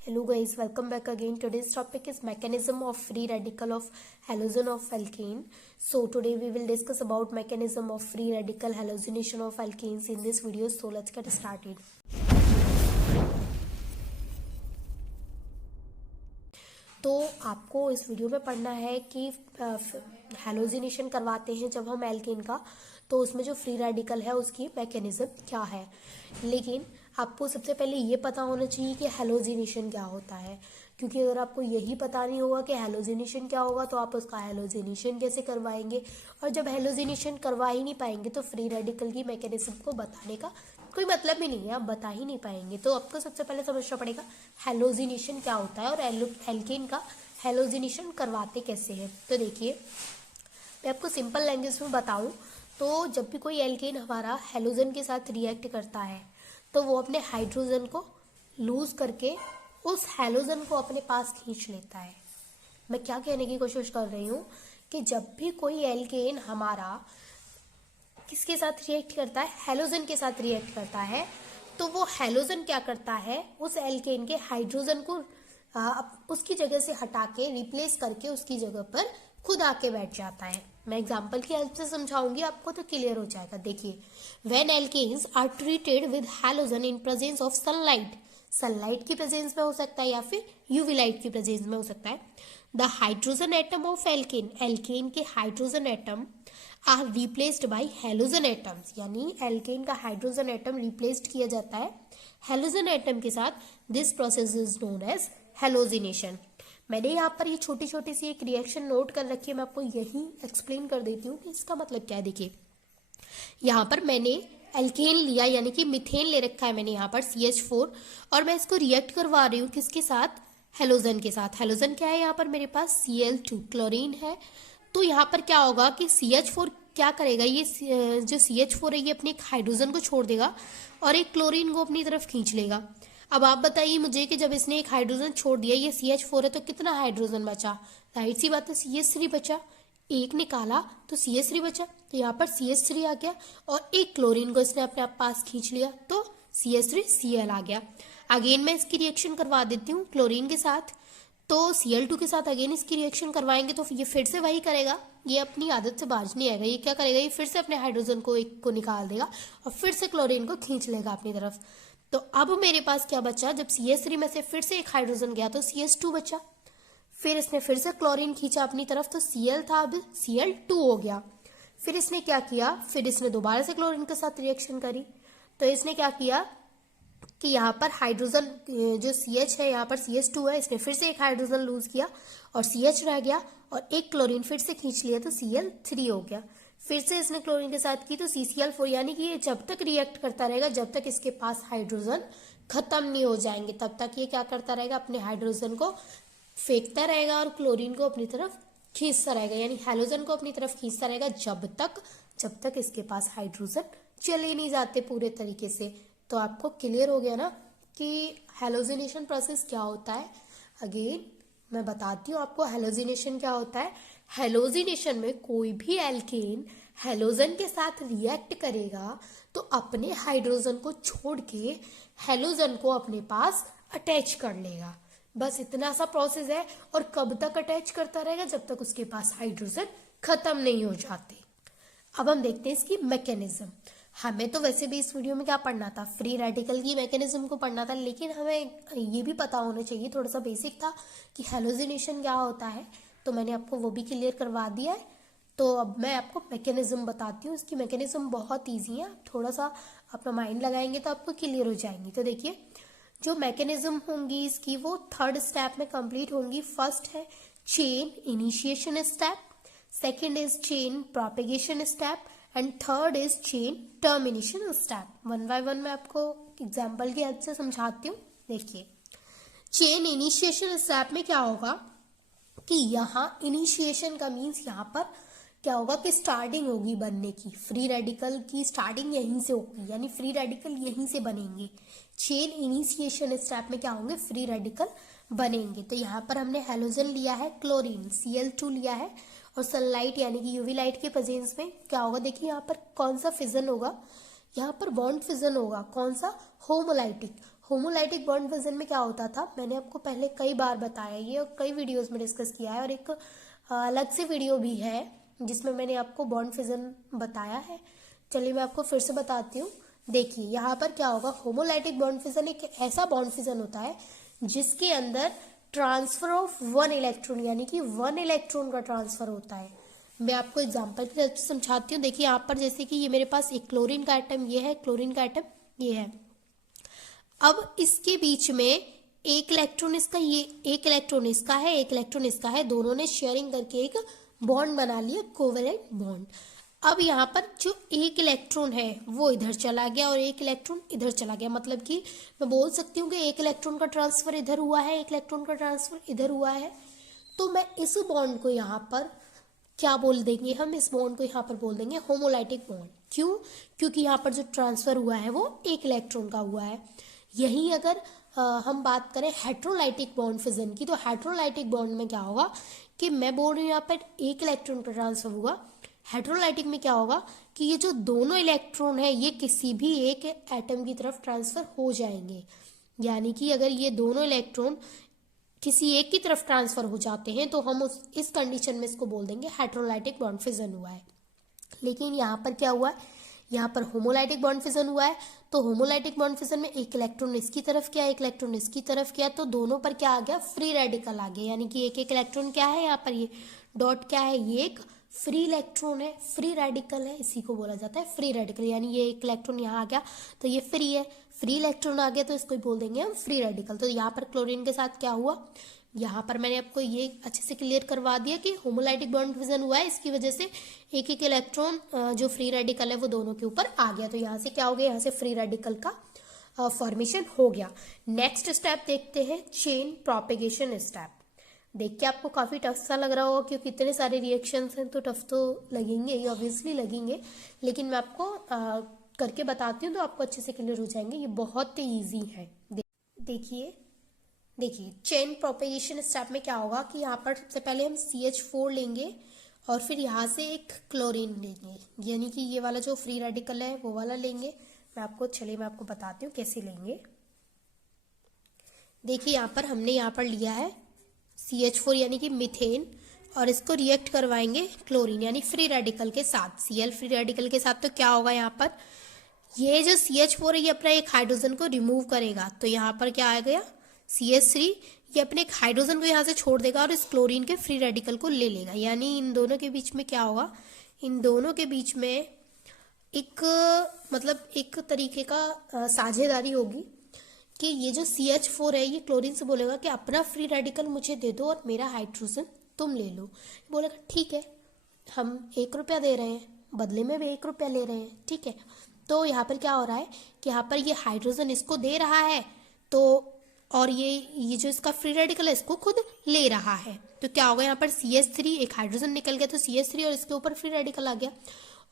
Hello guys, welcome back again. Today's topic is mechanism of free radical of halogen of alkane. So today we will discuss about mechanism of free radical halogenation of alkanes in this video. So let's get started. तो आपको इस video में पढ़ना है कि halogenation करवाते हैं जब हम एल्केन का, तो उसमें जो फ्री रेडिकल है उसकी मैकेनिज्म क्या है। लेकिन आपको सबसे पहले ये पता होना चाहिए कि हैलोजिनेशन क्या होता है, क्योंकि अगर आपको यही पता नहीं होगा कि हैलोजिनेशन क्या होगा तो आप उसका हैलोजिनेशन कैसे करवाएंगे, और जब हैलोजिनेशन करवा ही नहीं पाएंगे तो फ्री रेडिकल की मैकेनिज्म को बताने का कोई मतलब ही नहीं है, आप बता ही नहीं पाएंगे। तो आपको सबसे पहले समझना पड़ेगा हैलोजिनेशन क्या होता है और एल्केन का हैलोजिनेशन करवाते कैसे हैं। तो देखिए, मैं आपको सिंपल लैंग्वेज में बताऊं तो जब भी कोई एल्केन हमारा हैलोजन के साथ रिएक्ट करता है तो वो अपने हाइड्रोजन को लूज करके उस हैलोजन को अपने पास खींच लेता है। मैं क्या कहने की कोशिश कर रही हूँ कि जब भी कोई एल्केन हमारा किसके साथ रिएक्ट करता है, हैलोजन के साथ रिएक्ट करता है, तो वो हैलोजन क्या करता है, उस एल्केन के हाइड्रोजन को उसकी जगह से हटा के रिप्लेस करके उसकी जगह पर खुद आके बैठ जाता है। मैं एग्जांपल की हेल्प से समझाऊंगी आपको तो क्लियर हो जाएगा। देखिए, when alkanes are treated with halogen in presence of sunlight, sunlight की प्रेजेंस में हो सकता है या फिर यूवी लाइट की प्रेजेंस में हो सकता है, the hydrogen atom of alkane, alkane के hydrogen atom are replaced by halogen atoms, यानी एल्केन का हाइड्रोजन एटम रिप्लेस्ड किया जाता है हैलोजन एटम के साथ। This process is known as halogenation. मैंने यहाँ पर ये छोटी छोटी सी एक रिएक्शन नोट कर रखी है, मैं आपको यही एक्सप्लेन कर देती हूँ कि इसका मतलब क्या है। देखिए, यहाँ पर मैंने एल्केन लिया, यानी कि मिथेन ले रखा है मैंने यहाँ पर CH4, और मैं इसको रिएक्ट करवा रही हूँ किसके साथ, हैलोजन के साथ। हैलोजन क्या है यहाँ पर मेरे पास, Cl2 क्लोरीन है। तो यहाँ पर क्या होगा कि CH4 क्या करेगा, ये जो CH4 है ये अपने एक हाइड्रोजन को छोड़ देगा और एक क्लोरीन को अपनी तरफ खींच लेगा। अब आप बताइए मुझे कि जब इसने एक हाइड्रोजन छोड़ दिया, ये CH4 है, तो कितना हाइड्रोजन बचा, जाहिर सी बात है CH3 बचा। एक निकाला तो CH3 बचा, तो यहाँ पर CH3 आ गया और एक क्लोरीन को इसने अपने आप पास खींच लिया तो CH3Cl आ गया। अगेन मैं इसकी रिएक्शन करवा देती हूँ क्लोरीन के साथ, तो Cl2 के साथ अगेन इसकी रिएक्शन करवाएंगे तो ये फिर से वही करेगा, ये अपनी आदत से बाज नहीं आएगा। ये क्या करेगा, ये फिर से अपने हाइड्रोजन को एक को निकाल देगा और फिर से क्लोरीन को खींच लेगा अपनी तरफ। तो अब मेरे पास क्या बचा, जब CH3 में से फिर से एक हाइड्रोजन गया तो CH2 बचा, फिर इसने फिर से क्लोरीन खींचा अपनी तरफ तो Cl था, अब Cl2 हो गया। फिर इसने क्या किया, फिर इसने दोबारा से क्लोरीन के साथ रिएक्शन करी, तो इसने क्या किया कि यहाँ पर हाइड्रोजन जो CH है, यहाँ पर CH2 है, इसने फिर से एक हाइड्रोजन लूज किया और CH रह गया और एक क्लोरीन फिर से खींच लिया तो Cl3 हो गया। फिर से इसने क्लोरीन के साथ की तो CCl4, यानी कि ये जब तक रिएक्ट करता रहेगा जब तक इसके पास हाइड्रोजन खत्म नहीं हो जाएंगे, तब तक ये क्या करता रहेगा, अपने हाइड्रोजन को फेंकता रहेगा और क्लोरीन को अपनी तरफ खींचता रहेगा, यानी हैलोजन को अपनी तरफ खींचता रहेगा जब तक इसके पास हाइड्रोजन चले नहीं जाते पूरे तरीके से। तो आपको क्लियर हो गया ना कि हैलोजिनेशन प्रोसेस क्या होता है। अगेन मैं बताती हूँ आपको हैलोजिनेशन क्या होता है। हैलोजिनेशन में कोई भी एल्केन हैलोजन के साथ रिएक्ट करेगा तो अपने हाइड्रोजन को छोड़ के हैलोजन को अपने पास अटैच कर लेगा, बस इतना सा प्रोसेस है। और कब तक अटैच करता रहेगा, जब तक उसके पास हाइड्रोजन खत्म नहीं हो जाते। अब हम देखते हैं इसकी मैकेनिज्म। हमें तो वैसे भी इस वीडियो में क्या पढ़ना था, फ्री रेडिकल की मैकेनिज्म को पढ़ना था, लेकिन हमें ये भी पता होना चाहिए, थोड़ा सा बेसिक था कि हैलोजिनेशन क्या होता है, तो मैंने आपको वो भी क्लियर करवा दिया है। तो अब मैं आपको मैकेनिज्म बताती हूँ। इसकी मैकेनिज्म बहुत ईजी है, थोड़ा सा अपना माइंड लगाएंगे तो आपको क्लियर हो जाएंगी। तो देखिए, जो मैकेनिज्म होंगी इसकी वो 3rd स्टेप में कंप्लीट होंगी। फर्स्ट है chain initiation step, second is chain propagation step and third is chain termination step. One by one मैं आपको एग्जाम्पल की हेल्प से समझाती हूँ। देखिए, चेन इनिशिएशन स्टेप में क्या होगा कि यहाँ इनिशिएशन का मीन्स यहाँ पर क्या होगा कि स्टार्टिंग होगी बनने की, फ्री रेडिकल की स्टार्टिंग यहीं से होगी, यानी फ्री रेडिकल यहीं से बनेंगे। चेन इनिशिएशन स्टेप में क्या होंगे, फ्री रेडिकल बनेंगे। तो यहाँ पर हमने हैलोजन लिया है, क्लोरीन Cl2 लिया है, और सनलाइट यानी कि यूवी लाइट के प्रेजेंस में क्या होगा, देखिए यहाँ पर कौन सा फिजन होगा, यहाँ पर बॉन्ड फिजन होगा, कौन सा, होमोलाइटिक। होमोलाइटिक बॉन्ड फिजन में क्या होता था, मैंने आपको पहले कई बार बताया ये और कई वीडियोस में डिस्कस किया है, और एक अलग से वीडियो भी है जिसमें मैंने आपको बॉन्ड फिजन बताया है। चलिए मैं आपको फिर से बताती हूँ। देखिए यहाँ पर क्या होगा, होमोलाइटिक बॉन्ड फिजन एक ऐसा बॉन्ड फिजन होता है जिसके अंदर ट्रांसफर ऑफ 1 इलेक्ट्रॉन, यानी कि 1 इलेक्ट्रॉन का ट्रांसफर होता है। मैं आपको एग्जांपल के साथ समझाती हूँ। देखिए यहाँ पर जैसे कि ये मेरे पास एक क्लोरीन का एटम ये है, क्लोरीन का एटम ये है। अब इसके बीच में एक इलेक्ट्रॉन इसका, ये एक इलेक्ट्रॉन इसका है, एक इलेक्ट्रॉन इसका है, दोनों ने शेयरिंग करके एक बॉन्ड बना लिया, कोवेलेंट बॉन्ड। अब यहाँ पर जो एक इलेक्ट्रॉन है वो इधर चला गया और एक इलेक्ट्रॉन इधर चला गया, मतलब कि मैं बोल सकती हूँ कि एक इलेक्ट्रॉन का ट्रांसफर इधर हुआ है, एक इलेक्ट्रॉन का ट्रांसफर इधर हुआ है। तो मैं इस बॉन्ड को यहाँ पर क्या बोल देंगे, हम इस बॉन्ड को यहाँ पर बोल देंगे होमोलाइटिक बॉन्ड। क्यों? क्योंकि यहाँ पर जो ट्रांसफर हुआ है वो एक इलेक्ट्रॉन का हुआ है। यही अगर हम बात करें हेट्रोलाइटिक बॉन्ड फिजन की, तो हेट्रोलाइटिक बॉन्ड में क्या होगा कि मैं बोल रही हूँ यहाँ पर एक इलेक्ट्रॉन का ट्रांसफर हुआ। हेट्रोलाइटिक में क्या होगा कि ये जो दोनों इलेक्ट्रॉन है ये किसी भी एक एटम की तरफ ट्रांसफर हो जाएंगे, यानी कि अगर ये दोनों इलेक्ट्रॉन किसी एक की तरफ ट्रांसफर हो जाते हैं तो हम इस कंडीशन में इसको बोल देंगे हेट्रोलाइटिक बॉन्ड फिजन हुआ है। लेकिन यहाँ पर क्या हुआ है, यहाँ पर होमोलाइटिक बॉन्ड फिजन हुआ है। तो होमोलाइटिक बॉन्ड फिजन में एक इलेक्ट्रॉन इसकी तरफ किया, एक इलेक्ट्रॉन इसकी तरफ किया, तो दोनों पर क्या आ गया, फ्री रेडिकल आ गया, यानी कि एक एक इलेक्ट्रॉन क्या है, यहाँ पर ये डॉट क्या है, ये एक फ्री इलेक्ट्रॉन है, फ्री रेडिकल है, इसी को बोला जाता है फ्री रेडिकल। यानी ये एक इलेक्ट्रॉन यहाँ आ गया तो ये फ्री है, फ्री इलेक्ट्रॉन आ गया तो इसको बोल देंगे हम फ्री रेडिकल। तो यहाँ पर क्लोरीन के साथ क्या हुआ, यहाँ पर मैंने आपको ये अच्छे से क्लियर करवा दिया कि होमोलाइटिक बॉन्ड फिजन हुआ है, इसकी वजह से एक एक इलेक्ट्रॉन जो फ्री रेडिकल है वो दोनों के ऊपर आ गया। तो यहाँ से क्या हो गया, यहाँ से फ्री रेडिकल का फॉर्मेशन हो गया। नेक्स्ट स्टेप देखते हैं, चेन प्रोपेगेशन स्टेप। देख के आपको काफ़ी टफ सा लग रहा होगा क्योंकि इतने सारे रिएक्शंस हैं तो टफ तो लगेंगे ही, ऑब्वियसली लगेंगे, लेकिन मैं आपको करके बताती हूँ तो आपको अच्छे से क्लियर हो जाएंगे। ये बहुत ईजी है। देखिए चेन प्रोपेगेशन स्टेप में क्या होगा कि यहाँ पर सबसे पहले हम CH4 लेंगे और फिर यहाँ से एक क्लोरीन लेंगे, यानी कि ये वाला जो फ्री रेडिकल है वो वाला लेंगे। मैं आपको बताती हूँ कैसे लेंगे। देखिए यहाँ पर हमने यहाँ पर लिया है CH4 यानी कि मीथेन, और इसको रिएक्ट करवाएंगे क्लोरीन यानी फ्री रेडिकल के साथ, Cl फ्री रेडिकल के साथ। तो क्या होगा, यहाँ पर ये जो CH4 है ये अपना एक हाइड्रोजन को रिमूव करेगा, तो यहाँ पर क्या आ गया CH3, ये अपने एक हाइड्रोजन को यहाँ से छोड़ देगा और इस क्लोरीन के फ्री रेडिकल को ले लेगा। यानी इन दोनों के बीच में क्या होगा, इन दोनों के बीच में एक एक तरीके का साझेदारी होगी कि ये जो CH4 है ये क्लोरीन से बोलेगा कि अपना फ्री रेडिकल मुझे दे दो और मेरा हाइड्रोजन तुम ले लो। बोलेगा ठीक है, हम 1 रुपया दे रहे हैं, बदले में भी 1 रुपया ले रहे हैं, ठीक है। तो यहाँ पर क्या हो रहा है कि यहाँ पर ये हाइड्रोजन इसको दे रहा है, तो और ये जो इसका फ्री रेडिकल है इसको खुद ले रहा है। तो क्या होगा, यहाँ पर CH3 एक हाइड्रोजन निकल गया तो CH3 और इसके ऊपर फ्री रेडिकल आ गया,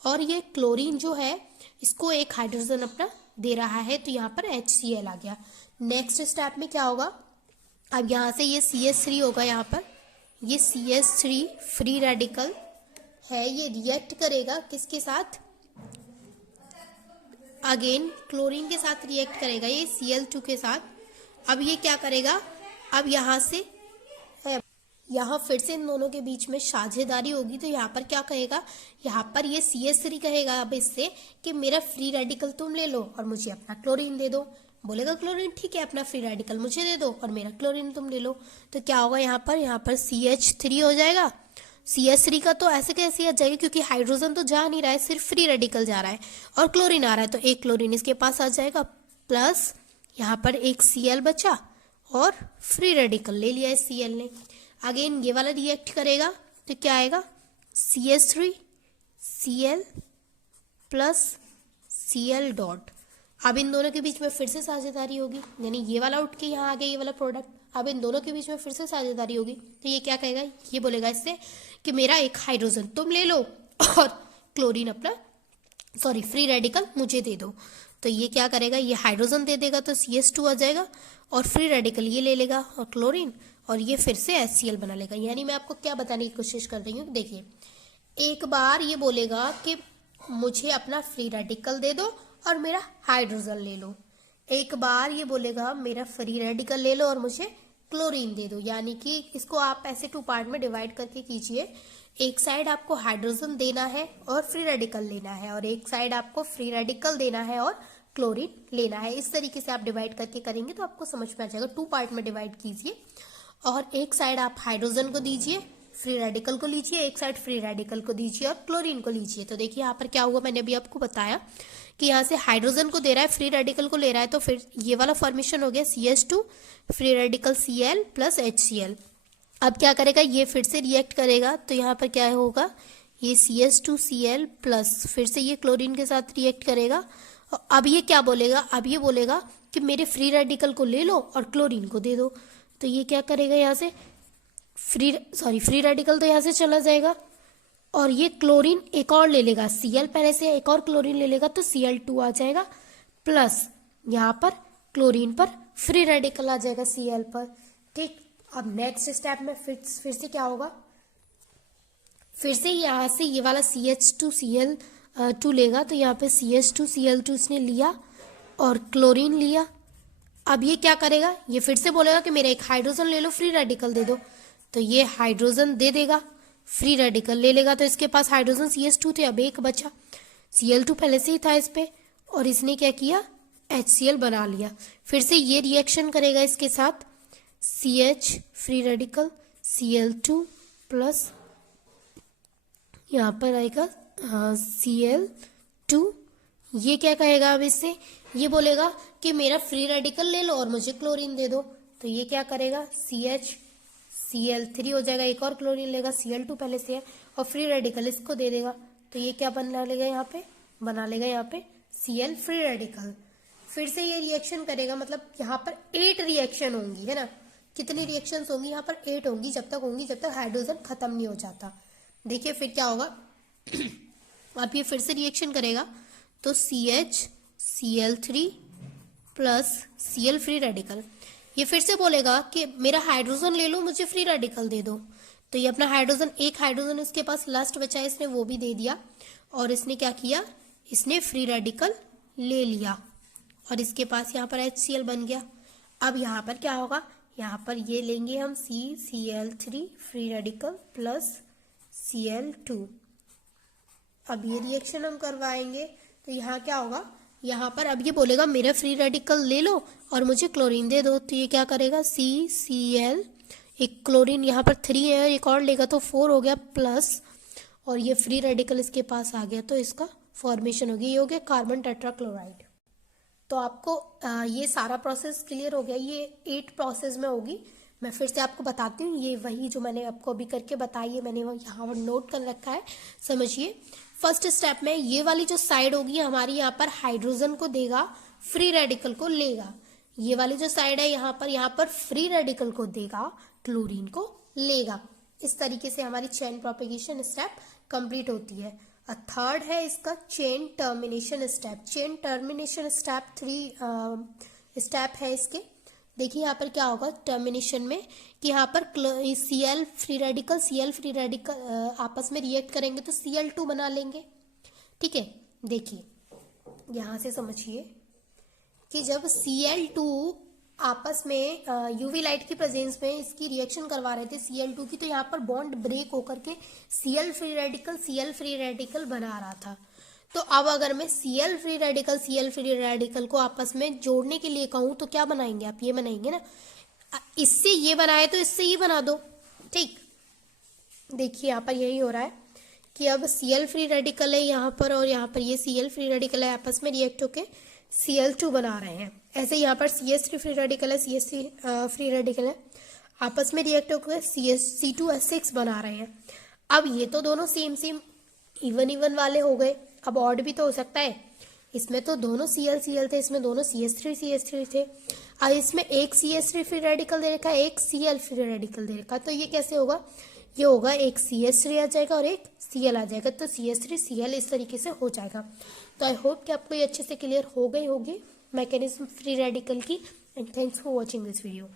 और ये क्लोरीन जो है इसको एक हाइड्रोजन अपना दे रहा है, तो यहाँ पर HCl आ गया। नेक्स्ट स्टेप में क्या होगा, अब यहाँ से ये CH3 होगा, यहाँ पर ये CH3 फ्री रेडिकल है, ये रिएक्ट करेगा किसके साथ, अगेन क्लोरीन के साथ रिएक्ट करेगा, ये Cl2 के साथ। अब ये क्या करेगा, अब यहाँ फिर से इन दोनों के बीच में साझेदारी होगी, तो यहाँ पर क्या कहेगा, यहाँ पर ये CH3 कहेगा अब इससे कि मेरा फ्री रेडिकल तुम ले लो और मुझे अपना क्लोरीन दे दो। बोलेगा क्लोरीन ठीक है, अपना फ्री रेडिकल मुझे दे दो और मेरा क्लोरीन तुम ले लो। तो क्या होगा, यहाँ पर CH3 हो जाएगा। CH3 का तो ऐसे कैसे आ जाएगा, क्योंकि हाइड्रोजन तो जा नहीं रहा है, सिर्फ फ्री रेडिकल जा रहा है और क्लोरीन आ रहा है, तो एक क्लोरीन इसके पास आ जाएगा, प्लस यहाँ पर एक Cl बचा और फ्री रेडिकल ले लिया है Cl ने। अगेन ये वाला रिएक्ट करेगा तो क्या आएगा, CH3 Cl plus Cl dot. अब इन दोनों के बीच में फिर से साझेदारी होगी, यानी ये वाला उठ के यहाँ आ गया, ये वाला प्रोडक्ट, अब इन दोनों के बीच में फिर से साझेदारी होगी, तो ये क्या कहेगा, ये बोलेगा इससे कि मेरा एक हाइड्रोजन तुम ले लो और क्लोरीन अपना फ्री रेडिकल मुझे दे दो। तो ये क्या करेगा, ये हाइड्रोजन दे देगा तो CH2 आ जाएगा और फ्री रेडिकल ये ले लेगा और क्लोरीन, और ये फिर से HCl बना लेगा। यानी मैं आपको क्या बताने की कोशिश कर रही हूँ, देखिए एक बार ये बोलेगा कि मुझे अपना फ्री रेडिकल दे दो और मेरा हाइड्रोजन ले लो, एक बार ये बोलेगा मेरा फ्री रेडिकल ले लो और मुझे क्लोरीन दे दो, यानी कि इसको आप ऐसे 2 पार्ट में डिवाइड करके कीजिए। एक साइड आपको हाइड्रोजन देना है और फ्री रेडिकल लेना है, और एक साइड आपको फ्री रेडिकल देना है और क्लोरीन लेना है। इस तरीके से आप डिवाइड करके करेंगे तो आपको समझ में आ जाएगा। 2 पार्ट में डिवाइड कीजिए और एक साइड आप हाइड्रोजन को दीजिए, फ्री रेडिकल को लीजिए, एक साइड फ्री रेडिकल को दीजिए और क्लोरीन को लीजिए। तो देखिए यहाँ पर क्या हुआ, मैंने अभी आपको बताया कि यहाँ से हाइड्रोजन को दे रहा है, फ्री रेडिकल को ले रहा है, तो फिर ये वाला फॉर्मेशन हो गया CH2 free radical Cl plus HCl। अब क्या करेगा, ये फिर से रिएक्ट करेगा, तो यहाँ पर क्या होगा, ये CH2Cl प्लस फिर से ये क्लोरीन के साथ रिएक्ट करेगा। और अब ये क्या बोलेगा, अब ये बोलेगा कि मेरे फ्री रेडिकल को ले लो और क्लोरीन को दे दो। तो ये क्या करेगा, यहाँ से फ्री रेडिकल तो यहाँ से चला जाएगा और ये क्लोरीन एक और ले लेगा, Cl पहले से एक और क्लोरीन ले लेगा तो Cl2 आ जाएगा, प्लस यहाँ पर क्लोरीन पर फ्री रेडिकल आ जाएगा Cl पर। ठीक, अब नेक्स्ट स्टेप में फिर से क्या होगा, फिर से यहाँ से ये वाला CH2Cl2 लेगा, तो यहाँ पे CH2Cl2 इसने लिया और क्लोरीन लिया। अब ये क्या करेगा, ये फिर से बोलेगा कि मेरा एक हाइड्रोजन ले लो, फ्री रेडिकल दे दो। तो ये हाइड्रोजन दे देगा, फ्री रेडिकल ले लेगा, तो इसके पास हाइड्रोजन CH2 थे, अब एक बचा, Cl2 पहले से ही था इस पे, और इसने क्या किया, HCl बना लिया। फिर से ये रिएक्शन करेगा इसके साथ, CH free radical Cl2 plus यहाँ पर आएगा Cl2। ये क्या कहेगा, अब इससे ये बोलेगा कि मेरा फ्री रेडिकल ले लो और मुझे क्लोरीन दे दो। तो ये क्या करेगा, Cl3 हो जाएगा, एक और क्लोरीन लेगा, Cl2 पहले से है, और फ्री रेडिकल इसको दे देगा। तो ये क्या बना लेगा, यहाँ पे बना लेगा यहाँ पे Cl फ्री रेडिकल। फिर से ये रिएक्शन करेगा, मतलब यहाँ पर 8 रिएक्शन होंगी, है ना। कितनी रिएक्शंस होंगी, यहाँ पर 8 होंगी, जब तक हाइड्रोजन खत्म नहीं हो जाता। देखिए फिर क्या होगा, अब ये फिर से रिएक्शन करेगा, तो CH Cl3 plus Cl free radical, ये फिर से बोलेगा कि मेरा हाइड्रोजन ले लो, मुझे फ्री रेडिकल दे दो। तो ये अपना हाइड्रोजन, एक हाइड्रोजन इसके पास लास्ट बचा है, इसने वो भी दे दिया, और इसने क्या किया, इसने फ्री रेडिकल ले लिया, और इसके पास यहाँ पर HCl बन गया। अब यहाँ पर क्या होगा, यहाँ पर ये लेंगे हम Cl3 free radical plus Cl2। अब ये रिएक्शन हम करवाएंगे, तो यहाँ क्या होगा, यहाँ पर अब ये बोलेगा मेरा फ्री रेडिकल ले लो और मुझे क्लोरीन दे दो। तो ये क्या करेगा, CCl, एक क्लोरीन यहाँ पर 3 है, एक और लेगा तो 4 हो गया, प्लस और ये फ्री रेडिकल इसके पास आ गया, तो इसका फॉर्मेशन हो गया, ये हो गया कार्बन टेट्राक्लोराइड। तो आपको ये सारा प्रोसेस क्लियर हो गया, ये 8 प्रोसेस में होगी। मैं फिर से आपको बताती हूँ, ये वही जो मैंने आपको अभी करके बताई है, मैंने यहाँ पर नोट कर रखा है, समझिए। फर्स्ट स्टेप में ये वाली जो साइड होगी हमारी, यहाँ पर हाइड्रोजन को देगा, फ्री रेडिकल को लेगा। ये वाली जो साइड है यहाँ पर फ्री रेडिकल को देगा, क्लोरीन को लेगा। इस तरीके से हमारी चेन प्रोपेगेशन स्टेप कंप्लीट होती है। थर्ड है इसका chain termination step. Chain termination step 3 step है इसके। देखिए यहाँ पर क्या होगा टर्मिनेशन में, कि यहाँ पर Cl फ्री रेडिकल आपस में रिएक्ट करेंगे तो Cl2 बना लेंगे। ठीक है, देखिए यहाँ से समझिए कि जब Cl2 आपस में यूवी लाइट की प्रेजेंस में इसकी रिएक्शन करवा रहे थे Cl2 की, तो यहाँ पर बॉन्ड ब्रेक होकर के Cl फ्री रेडिकल बना रहा था। तो अब अगर मैं Cl फ्री रेडिकल को आपस में जोड़ने के लिए कहूँ तो क्या बनाएंगे आप, ये बनाएंगे ना, इससे ये बनाए तो इससे ये बना दो। ठीक, देखिए यहाँ पर यही हो रहा है कि अब Cl फ्री रेडिकल है यहाँ पर, और यहाँ पर ये Cl फ्री रेडिकल है, आपस में रिएक्ट होके Cl2 बना रहे हैं। ऐसे यहाँ पर CH3 फ्री रेडिकल है, CH3 फ्री रेडिकल है, आपस में रिएक्ट होकर C2H6 बना रहे हैं। अब ये तो दोनों सेम इवन वाले हो गए। अब ऑड भी तो हो सकता है, इसमें तो दोनों Cl थे, इसमें दोनों CH3 थे। अब इसमें एक CH3 फ्री रेडिकल दे रखा है, एक Cl फ्री रेडिकल दे रखा है, तो ये कैसे होगा, ये होगा एक CH3 आ जाएगा और एक Cl आ जाएगा, तो CH3 Cl इस तरीके से हो जाएगा। तो आई होप कि आपको ये अच्छे से क्लियर हो गई होगी मैकेनिज्म फ्री रेडिकल की। And thanks for watching this video.